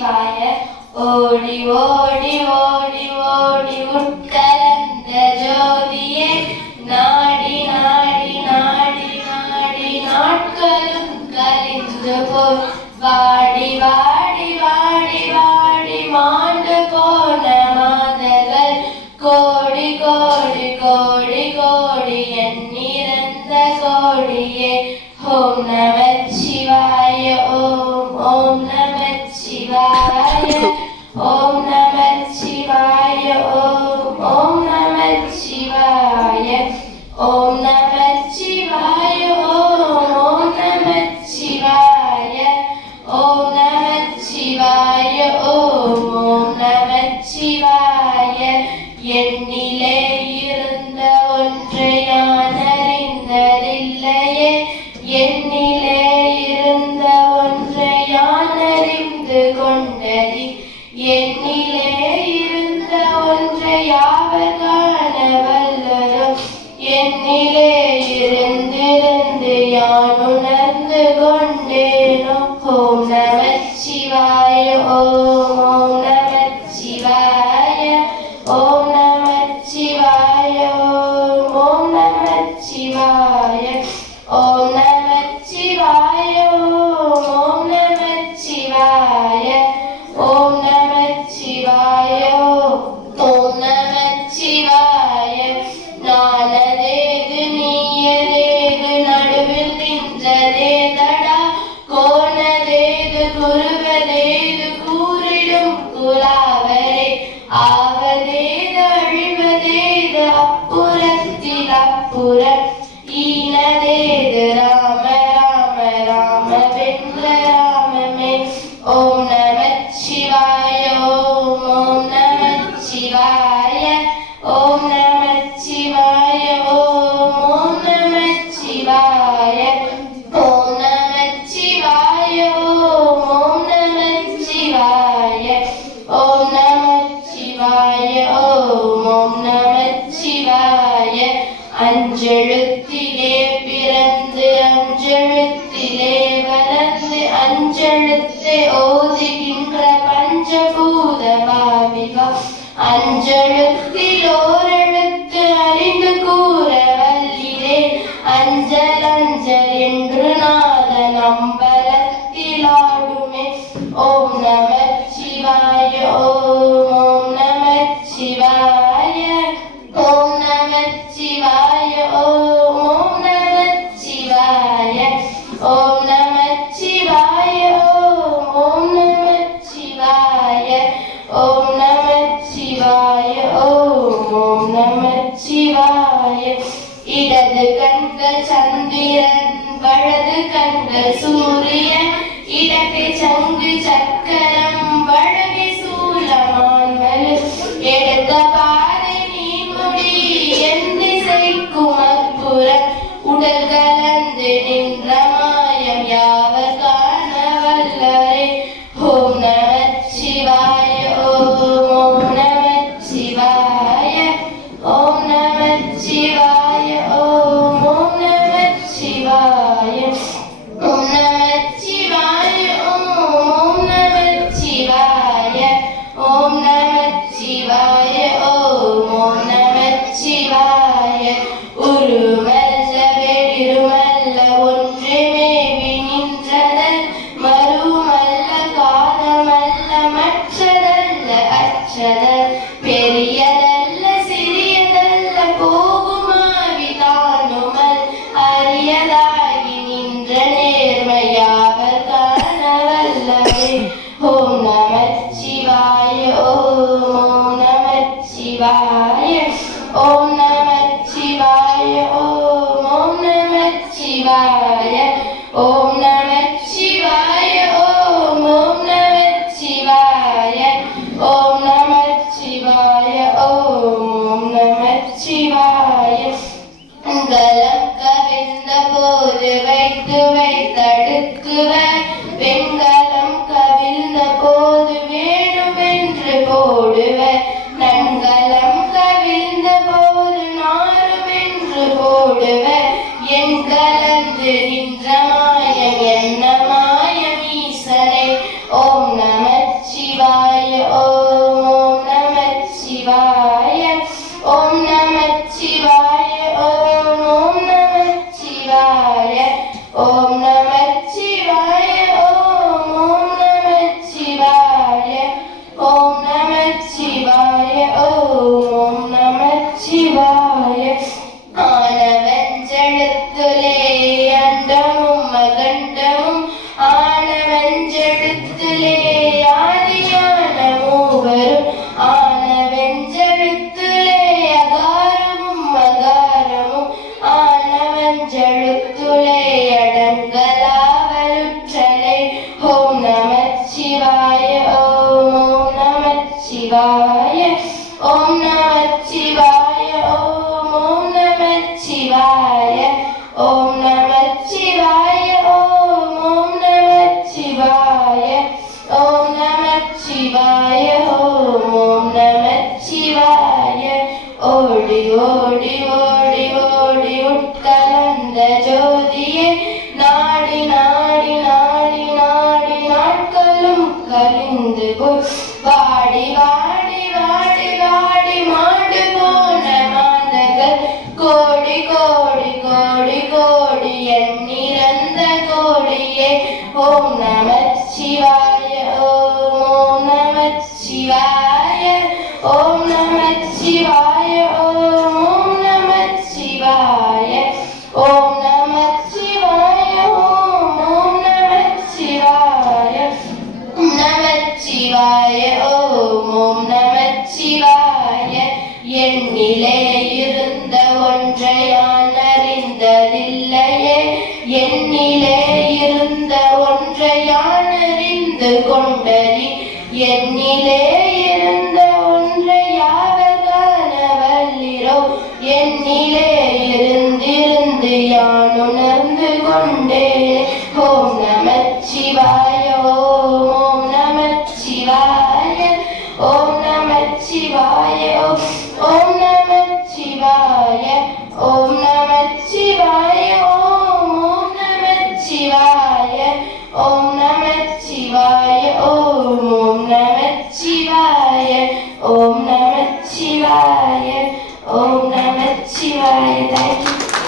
நமச்சிவாய. ஓடி ஓடி ஓடி ஓடி உட்கலந்த ஜோதியே, நாடி நாடி நாடி நாடி நாட்களும் கலிந்து போய் வாடி வாடி வாடி வாடி மாண்டு போன மாதர்கள் கோடி கோடி கோடி கோடி எண்ணிறந்த கோடியே. ஓம் நமச்சிவாய. ஓம் ஓம் நமச்சிவாய. ஓம் நமச்சிவாய. ஓம் ஓம் நமச்சிவாய. ஓம் நமச்சிவாய. ஓம் ஓம் நமச்சிவாய. ஓம் நமச்சிவாய. ஓம் ஓம் நமச்சிவாய. எண்ணிலே இருந்த ஒன்றை நான் அறிந்ததில்லையே, எண்ணிலே இருந்த ஒன்றை யான் அறிந்து கொண்டதி, எண்ணிலே இருந்த ஒன்றை யாவர் காண வல்லரோ, என்னிலே இருந்திருந்து யான் உணர்ந்து கொண்டேனோ. ஓம் நமச்சிவாய. ஓம் ஓம் நமச்சிவாய. ஓம் நமச்சிவாய. ஓம் ஓம் நமச்சிவாய. ஓம் நமச்சிவாய. ஓம் ஓம் நமச்சிவாய. ஓம் நமச்சிவாய. ஓம் நமச்சிவாய. நானதேது நீயதேது நடுவில் நின்றதேதடா, கோணதேது குருவதேது கூறிடும் குலாவரே, ஆவதேது அழிவதேது அப்புறத்தில் அப்புறம், ஈனதேது ராம ராம ராம வென்ற ராமமே. ஓம் நமச்சிவாய. ஓம் ஓம் நமச்சிவாய. ஓம் நமச்சிவாய. ஓம் ஓம் நமச்சிவாய. ஓம் நமச்சிவாய. ஓம் ஓம் நமச்சிவாய. ஓம் நமச்சிவாய. ஓம் ஓம் நமச்சிவாய. அஞ்செழுத்திலே பிறந்து அஞ்செழுத்திலே வளர்ந்து அஞ்செழுத்தை ஓதுகின்ற பஞ்சபூத பாவிகா, அஞ்செழுத்தில் ஓரெழுத்து அறிந்து கூற வல்லிரே, அஞ்சல் அஞ்சல் என்று நாதன் அம்பலத்தில் ஆடுமே. ஓம் நமச்சிவாய. ஓம் ஓம் நமச்சிவாய. ஓம் நமச்சிவாய. ஓம் ஓம் நமச்சிவாய. ஓம் நமச்சிவாய. ஓம் ஓம் நமச்சிவாய. ஓம் நமச்சிவாய. ஓம் ஓம் நமச்சிவாய. இடது கண்கள் சந்திரன், வலது கண்கள் சூரியன், இடக்கை சங்கு சக்கரம், வலகை சூலமான்மல், எடுத்த பாதை நீமுடி என் திசைக்கும் அற்புறம், உடல் கலந்து நின்ற மாயம் யாவர் காண வல்லரே. ஓம் நமச்சிவாய. ஓம் ஓம் நமச்சிவாய. ஓம் நமச்சிவாய. ஓம் ஓம் நமச்சிவாய. ஓம் நமச்சிவாய. ஓம் ஓம் நமச்சிவாய. ஓம் நமச்சிவாய. ஓம் ஓம் நமச்சிவாய. உருமல்ல வெளிருமல்ல ஒன்றே மேவி நின்றதல், மறுமல்ல காலமல்ல மற்றதல்ல அற்றதல், பெரியதல்ல சிறியதல்ல போகுமாவி தானுமல், அரியதாகி நின்ற நேர்மையாவர் காண வல்லவே. ஓம் நமச்சிவாய. ஓம் ஓம் நமச்சிவாய. ஓம் நமச்சிவாய. ஓம் ஓம் நமச்சிவாய. ஓம் நமச்சிவாய. ஓம் ஓம் நமச்சிவாய. ஓம் நமச்சிவாய. ஓம் ஓம் நமச்சிவாய. கலம் கவிழ்ந்த போது வைத்து வைத்தடுக்குவர், வெண்கலம் கவிழ்ந்த போது வேணுமென்று போடுவர், நன்கலம் கவிழ்ந்த போது நாருமென்று போடுவர், என் கலந்து நின்ற மாயம் என்ன மாயம் ஈசனை. ஓம் நமச்சிவாய. பொருளை அடங்கலாவலுற்றலை ஓம் நமச்சிவாய ஓம் நமச்சிவாய ஓம் நமச்சிவாய ஓம் நமச்சிவாய ஓம் நமச்சிவாய ஓம் நமச்சிவாய ஓம் நமச்சிவாய ஓம் நமச்சிவாய ஓடி ஓடி ஓடி ஓடி உட்கலந்த ஜோதியே நாடி நாடி நாடி நாடி நாட்களும் கலிந்து போய் வாடி வாடி வாடி வாடி மாடு போன மாந்தர்கள் கோடி கோடி கோடி கோடி எண்ணிறந்த கோடியே ஓம் நமச்சிவாய ஓம் நமச்சிவாய ஓம் நமச்சிவாய ஓம் நமச்சிவாய ஓம் நமச்சிவாய ஓம் நமச்சிவாய நமச்சிவாய ஓம் நமச்சிவாய எண்ணிலே இருந்த ஒன்றை யான் அறிந்ததில்லையே எண்ணிலே இருந்த ஒன்றை யான் அறிந்து கொண்டறி எண்ணிலே இருந்த ஒன்றை யாவர் காணவல்லிரோ எண்ணிலே இருந்திருந்து யான் உணர்ந்து கொண்டேன் ஓம்